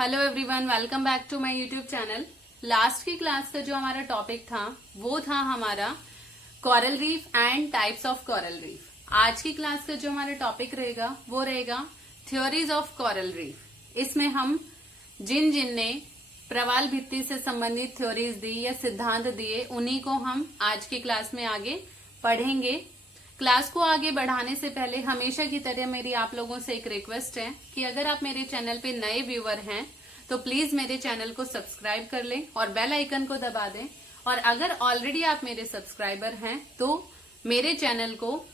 Hello everyone, welcome back to my YouTube channel. Last की class का जो हमारा टॉपिक था वो था हमारा coral reef and types of coral reef. आज की क्लास का जो हमारा टॉपिक रहेगा वो रहेगा थ्योरीज ऑफ कोरल रीफ। इसमें हम जिन जिन ने प्रवाल भित्ति से संबंधित थ्योरीज दी या सिद्धांत दिए उन्हीं को हम आज की क्लास में आगे पढ़ेंगे। क्लास को आगे बढ़ाने से पहले हमेशा की तरह मेरी आप लोगों से एक रिक्वेस्ट है कि अगर आप मेरे चैनल पे नए व्यूअर हैं तो प्लीज मेरे चैनल को सब्सक्राइब कर लें और बेल आइकन को दबा दें। और अगर ऑलरेडी आप मेरे सब्सक्राइबर हैं तो मेरे चैनल को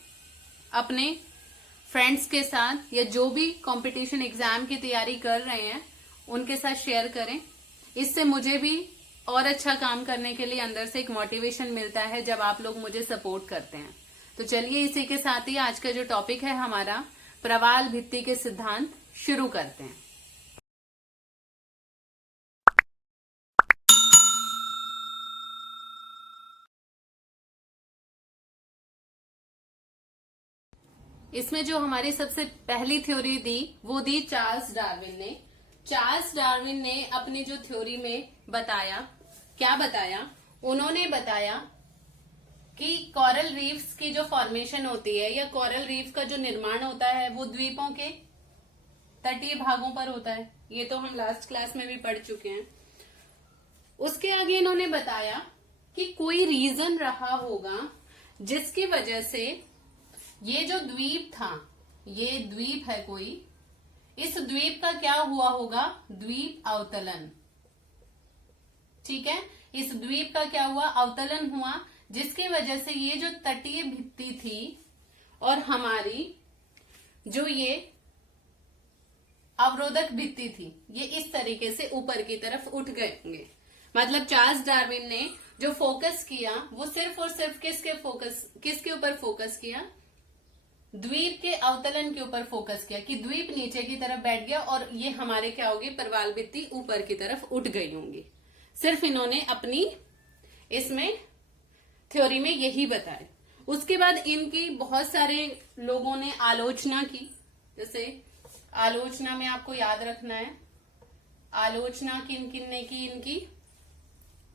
अपने फ्रेंड्स के साथ या जो भी कंपटीशन एग्जाम की तैयारी कर रहे हैं उनके साथ शेयर करें। इससे मुझे भी और अच्छा काम करने के लिए अंदर से एक मोटिवेशन मिलता है जब आप लोग मुझे सपोर्ट करते हैं। तो चलिए इसी के साथ ही आज का जो टॉपिक है हमारा प्रवाल भित्ति के सिद्धांत शुरू करते हैं। इसमें जो हमारी सबसे पहली थ्योरी दी वो दी चार्ल्स डार्विन ने। चार्ल्स डार्विन ने अपनी जो थ्योरी में बताया, क्या बताया? उन्होंने बताया कि कोरल रीफ्स की जो फॉर्मेशन होती है या कोरल रीफ का जो निर्माण होता है वो द्वीपों के तटीय भागों पर होता है। ये तो हम लास्ट क्लास में भी पढ़ चुके हैं। उसके आगे इन्होंने बताया कि कोई रीजन रहा होगा जिसकी वजह से ये जो द्वीप था, ये द्वीप है कोई, इस द्वीप का क्या हुआ होगा? द्वीप अवतलन। ठीक है, इस द्वीप का क्या हुआ? अवतलन हुआ, जिसकी वजह से ये जो तटीय भित्ति थी और हमारी जो ये अवरोधक भित्ति थी ये इस तरीके से ऊपर की तरफ उठ गए होंगे। मतलब चार्ल्स डार्विन ने जो फोकस किया वो सिर्फ और सिर्फ किसके ऊपर फोकस किया? द्वीप के अवतलन के ऊपर फोकस किया कि द्वीप नीचे की तरफ बैठ गया और ये हमारे क्या होगी? प्रवाल भित्ति ऊपर की तरफ उठ गई होंगी। सिर्फ इन्होंने अपनी इसमें थ्योरी में यही बताया। उसके बाद इनकी बहुत सारे लोगों ने आलोचना की। जैसे आलोचना में आपको याद रखना है, आलोचना किन किन ने की इनकी,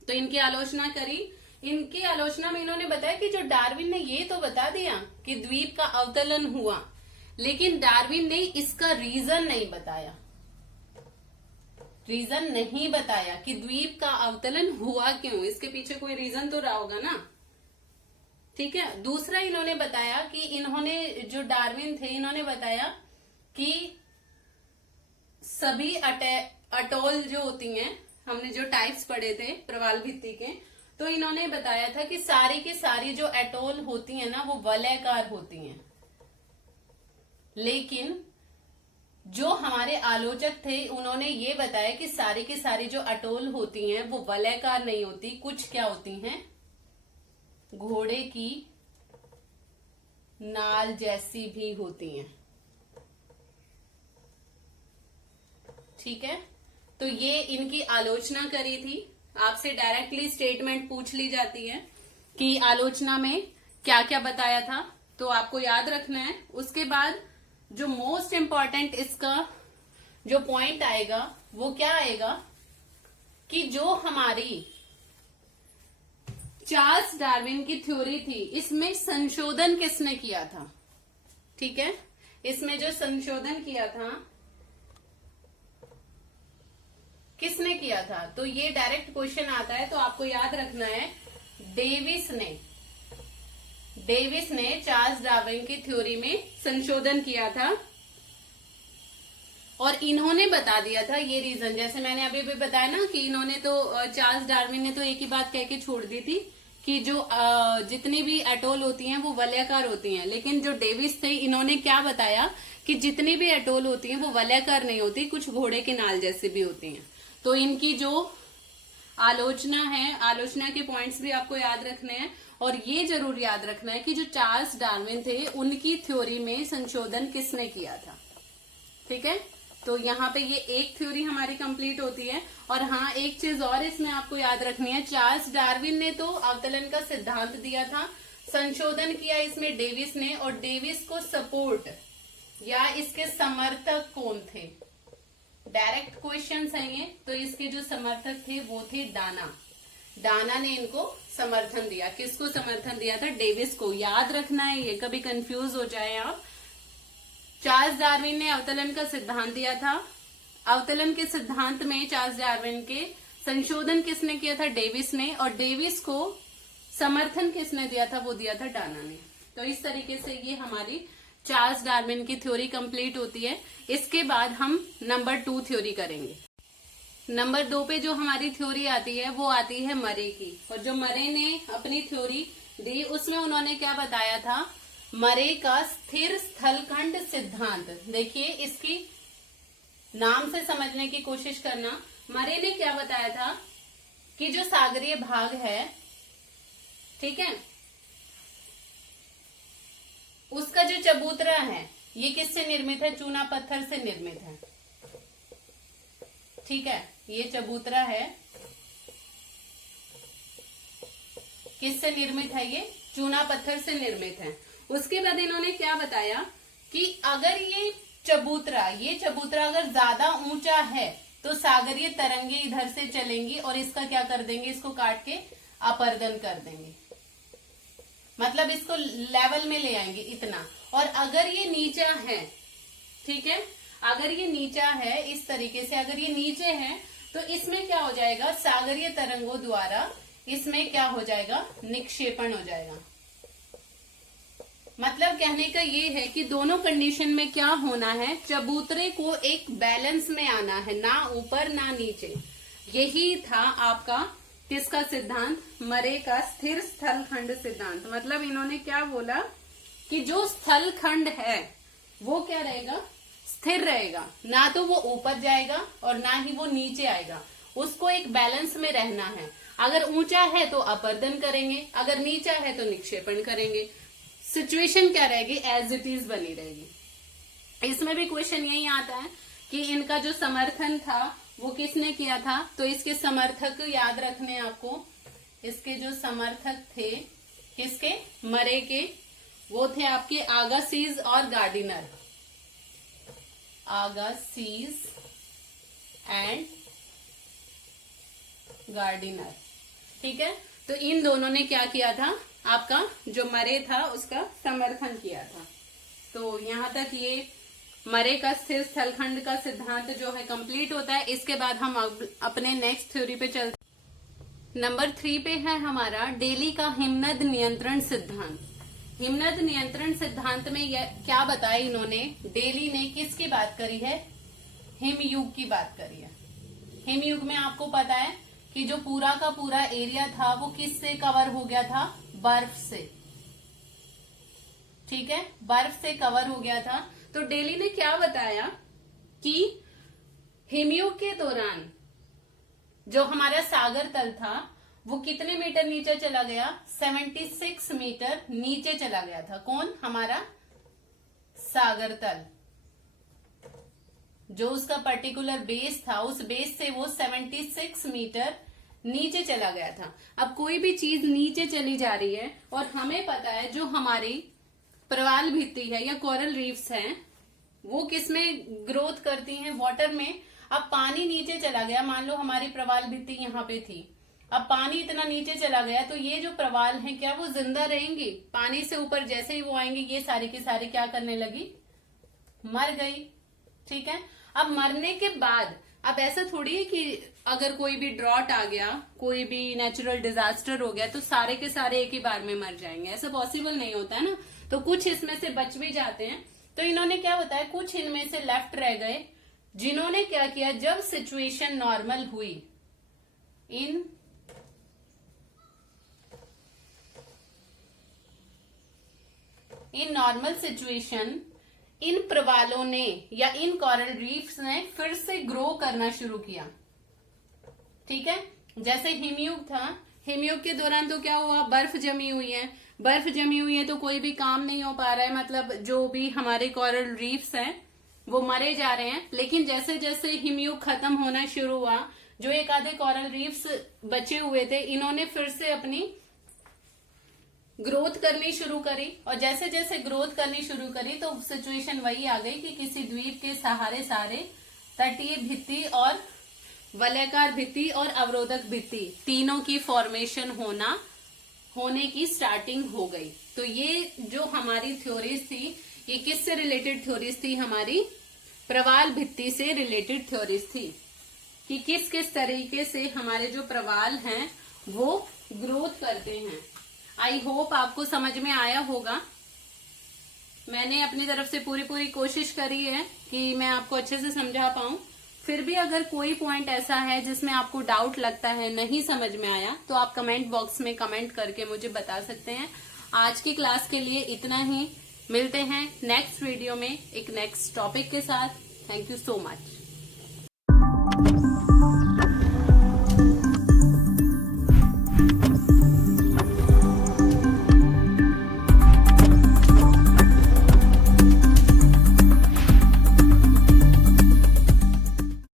तो इनकी आलोचना करी। इनकी आलोचना में इन्होंने बताया कि जो डार्विन ने ये तो बता दिया कि द्वीप का अवतलन हुआ, लेकिन डार्विन ने इसका रीजन नहीं बताया। रीजन नहीं बताया कि द्वीप का अवतलन हुआ क्यों, इसके पीछे कोई रीजन तो रहा होगा ना। ठीक है। दूसरा इन्होंने बताया कि इन्होंने जो डार्विन थे इन्होंने बताया कि सभी अटोल जो होती हैं, हमने जो टाइप्स पढ़े थे प्रवाल भित्ति के, तो इन्होंने बताया था कि सारी की सारी जो एटोल होती हैं ना वो वलयाकार होती हैं। लेकिन जो हमारे आलोचक थे उन्होंने ये बताया कि सारी की सारी जो अटोल होती हैं वो वलयाकार नहीं होती, कुछ क्या होती हैं? घोड़े की नाल जैसी भी होती हैं। ठीक है, तो ये इनकी आलोचना करी थी। आपसे डायरेक्टली स्टेटमेंट पूछ ली जाती है कि आलोचना में क्या क्या बताया था, तो आपको याद रखना है। उसके बाद जो मोस्ट इंपॉर्टेंट इसका जो पॉइंट आएगा वो क्या आएगा कि जो हमारी चार्ल्स डार्विन की थ्योरी थी इसमें संशोधन किसने किया था? ठीक है, इसमें जो संशोधन किया था किसने किया था? तो ये डायरेक्ट क्वेश्चन आता है, तो आपको याद रखना है डेविस ने चार्ल्स डार्विन की थ्योरी में संशोधन किया था और इन्होंने बता दिया था ये रीजन। जैसे मैंने अभी भी बताया ना कि इन्होंने तो चार्ल्स डार्विन ने तो एक ही बात कह के छोड़ दी थी कि जो जितनी भी एटोल होती हैं वो वलयाकार होती हैं, लेकिन जो डेविस थे इन्होंने क्या बताया कि जितनी भी एटोल होती हैं वो वलयाकार नहीं होती, कुछ घोड़े के नाल जैसे भी होती हैं। तो इनकी जो आलोचना है, आलोचना के पॉइंट्स भी आपको याद रखने हैं और ये जरूर याद रखना है कि जो चार्ल्स डार्विन थे उनकी थ्योरी में संशोधन किसने किया था। ठीक है, तो यहाँ पे ये एक थ्योरी हमारी कंप्लीट होती है। और हाँ, एक चीज और इसमें आपको याद रखनी है, चार्ल्स डार्विन ने तो अवतलन का सिद्धांत दिया था, संशोधन किया इसमें डेविस ने, और डेविस को सपोर्ट या इसके समर्थक कौन थे? डायरेक्ट क्वेश्चंस हैं ये। तो इसके जो समर्थक थे वो थे डाना। डाना ने इनको समर्थन दिया। किसको समर्थन दिया था? डेविस को। याद रखना है ये, कभी कंफ्यूज हो जाए आप। चार्ल्स डार्विन ने अवतरण का सिद्धांत दिया था। अवतरण के सिद्धांत में चार्ल्स डार्विन के संशोधन किसने किया था? डेविस ने। और डेविस को समर्थन किसने दिया था? वो दिया था डाना ने। तो इस तरीके से ये हमारी चार्ल्स डार्विन की थ्योरी कंप्लीट होती है। इसके बाद हम नंबर 2 थ्योरी करेंगे। नंबर 2 पे जो हमारी थ्योरी आती है वो आती है मरे की। और जो मरे ने अपनी थ्योरी दी उसमें उन्होंने क्या बताया था? मरे का स्थिर स्थलखंड सिद्धांत। देखिए इसकी नाम से समझने की कोशिश करना। मरे ने क्या बताया था कि जो सागरीय भाग है, ठीक है, उसका जो चबूतरा है ये किससे निर्मित है? चूना पत्थर से निर्मित है। ठीक है, ये चबूतरा है किससे निर्मित है? ये चूना पत्थर से निर्मित है। उसके बाद इन्होंने क्या बताया कि अगर ये चबूतरा अगर ज्यादा ऊंचा है तो सागरीय तरंगे इधर से चलेंगी और इसका क्या कर देंगे? इसको काट के अपरदन कर देंगे, मतलब इसको लेवल में ले आएंगे इतना। और अगर ये नीचा है, ठीक है, अगर ये नीचा है इस तरीके से, अगर ये नीचे है तो इसमें क्या हो जाएगा? सागरीय तरंगों द्वारा इसमें क्या हो जाएगा? निक्षेपण हो जाएगा। मतलब कहने का ये है कि दोनों कंडीशन में क्या होना है? चबूतरे को एक बैलेंस में आना है, ना ऊपर ना नीचे। यही था आपका किसका सिद्धांत? मरे का स्थिर स्थलखंड सिद्धांत। मतलब इन्होंने क्या बोला कि जो स्थलखंड है वो क्या रहेगा? स्थिर रहेगा, ना तो वो ऊपर जाएगा और ना ही वो नीचे आएगा। उसको एक बैलेंस में रहना है। अगर ऊंचा है तो अपरदन करेंगे, अगर नीचा है तो निक्षेपण करेंगे। सिचुएशन क्या रहेगी? एज इट इज बनी रहेगी। इसमें भी क्वेश्चन यही आता है कि इनका जो समर्थन था वो किसने किया था? तो इसके समर्थक याद रखने आपको। इसके जो समर्थक थे किसके? मरे के। वो थे आपके आगासीज और गार्डिनर। आगासीज एंड गार्डिनर, ठीक है। तो इन दोनों ने क्या किया था? आपका जो मरे था उसका समर्थन किया था। तो यहां तक ये मरे का स्थिर स्थलखंड का सिद्धांत जो है कंप्लीट होता है। इसके बाद हम अपने नेक्स्ट थ्योरी पे चलते। नंबर 3 पे है हमारा डेली का हिमनद नियंत्रण सिद्धांत। हिमनद नियंत्रण सिद्धांत में क्या बताया इन्होंने? डेली ने किसकी बात करी है? हिमयुग की बात करी है। हिमयुग में आपको पता है कि जो पूरा का पूरा एरिया था वो किससे कवर हो गया था? बर्फ से, ठीक है, बर्फ से कवर हो गया था। तो डेली ने क्या बताया कि हिमयुग के दौरान जो हमारा सागर तल था वो कितने मीटर नीचे चला गया? 76 मीटर नीचे चला गया था। कौन? हमारा सागर तल। जो उसका पर्टिकुलर बेस था उस बेस से वो 76 मीटर नीचे चला गया था। अब कोई भी चीज नीचे चली जा रही है और हमें पता है जो हमारी प्रवाल भित्ति है या कोरल रीफ्स हैं वो किसमें ग्रोथ करती हैं? वाटर में। अब पानी नीचे चला गया, मान लो हमारी प्रवाल भित्ति यहाँ पे थी, अब पानी इतना नीचे चला गया तो ये जो प्रवाल है क्या वो जिंदा रहेंगी? पानी से ऊपर जैसे ही वो आएंगे ये सारी की सारी क्या करने लगी? मर गई, ठीक है। अब मरने के बाद अब ऐसा थोड़ी है कि अगर कोई भी ड्रॉट आ गया, कोई भी नेचुरल डिजास्टर हो गया तो सारे के सारे एक ही बार में मर जाएंगे, ऐसा पॉसिबल नहीं होता है ना। तो कुछ इसमें से बच भी जाते हैं। तो इन्होंने क्या बताया? कुछ इनमें से लेफ्ट रह गए जिन्होंने क्या किया? जब सिचुएशन नॉर्मल हुई, इन नॉर्मल सिचुएशन इन प्रवालों ने या इन कोरल रीफ्स ने फिर से ग्रो करना शुरू किया, ठीक है। जैसे हिमयुग था, हिमयुग के दौरान तो क्या हुआ? बर्फ जमी हुई है, बर्फ जमी हुई है तो कोई भी काम नहीं हो पा रहा है, मतलब जो भी हमारे कोरल रीफ्स हैं वो मरे जा रहे हैं। लेकिन जैसे जैसे हिमयुग खत्म होना शुरू हुआ, जो एक आधे कोरल रीफ्स बचे हुए थे इन्होंने फिर से अपनी ग्रोथ करनी शुरू करी। और जैसे जैसे ग्रोथ करनी शुरू करी तो सिचुएशन वही आ गई कि किसी द्वीप के सहारे सारे तटीय भित्ति और वलयाकार भित्ति और अवरोधक भित्ति तीनों की फॉर्मेशन होने की स्टार्टिंग हो गई। तो ये जो हमारी थ्योरीज थी, ये किससे रिलेटेड थ्योरीज थी? हमारी प्रवाल भित्ति से रिलेटेड थ्योरीज थी कि किस किस तरीके से हमारे जो प्रवाल हैं वो ग्रोथ करते हैं। आई होप आपको समझ में आया होगा। मैंने अपनी तरफ से पूरी कोशिश करी है कि मैं आपको अच्छे से समझा पाऊं। फिर भी अगर कोई पॉइंट ऐसा है जिसमें आपको डाउट लगता है, नहीं समझ में आया, तो आप कमेंट बॉक्स में कमेंट करके मुझे बता सकते हैं। आज की क्लास के लिए इतना ही। मिलते हैं नेक्स्ट वीडियो में एक नेक्स्ट टॉपिक के साथ। Thank you so much.